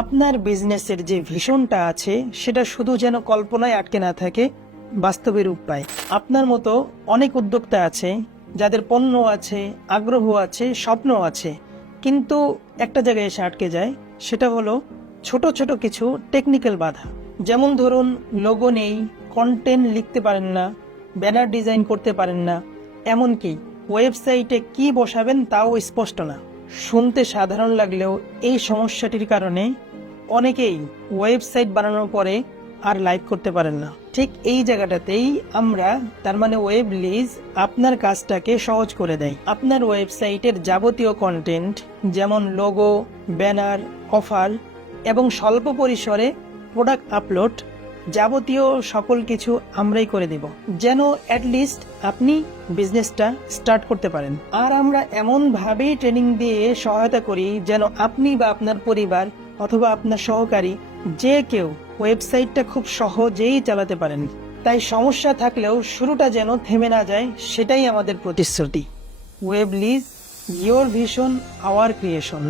আপনার বিজনেসের যে ভিশনটা আছে সেটা শুধু যেন কল্পনায় আটকে না থাকে, বাস্তবে রূপ পায়। আপনার মতো অনেক উদ্যোক্তা আছে যাদের পণ্য আছে, আগ্রহ আছে, স্বপ্ন আছে, কিন্তু একটা জায়গায় এসে আটকে যায়। সেটা হলো ছোট ছোট কিছু টেকনিক্যাল বাধা। যেমন ধরুন, লোগো নেই, কন্টেন্ট লিখতে পারেন না, ব্যানার ডিজাইন করতে পারেন না, এমনকি ওয়েবসাইটে কি বসাবেন তাও স্পষ্ট না। শুনতে সাধারণ লাগলেও এই সমস্যাটির কারণে অনেকেই ওয়েবসাইট বানানোর পরে আর লাইভ করতে পারেন না। ঠিক এই জায়গাটাতেই আমরা, তার মানে ওয়েব লিজ, আপনার কাজটাকে সহজ করে দেয়। আপনার ওয়েবসাইটের যাবতীয় কন্টেন্ট, যেমন লোগো, ব্যানার, অফার এবং স্বল্প পরিসরে প্রোডাক্ট আপলোড, যাবতীয় সকল কিছু আমরাই করে দেব, যেন অ্যাটলিস্ট আপনি বিজনেসটা স্টার্ট করতে পারেন। আর আমরা এমনভাবেই ট্রেনিং দিয়ে সহায়তা করি যেন আপনি বা আপনার পরিবার অথবা আপনার সহকারী যে কেউ ওয়েবসাইটটা খুব সহজেই চালাতে পারেন। তাই সমস্যা থাকলেও শুরুটা যেন থেমে না যায়, সেটাই আমাদের প্রতিশ্রুতি। ওয়েব লিজ, ইয়োর ভিশন, আওয়ার ক্রিয়েশন।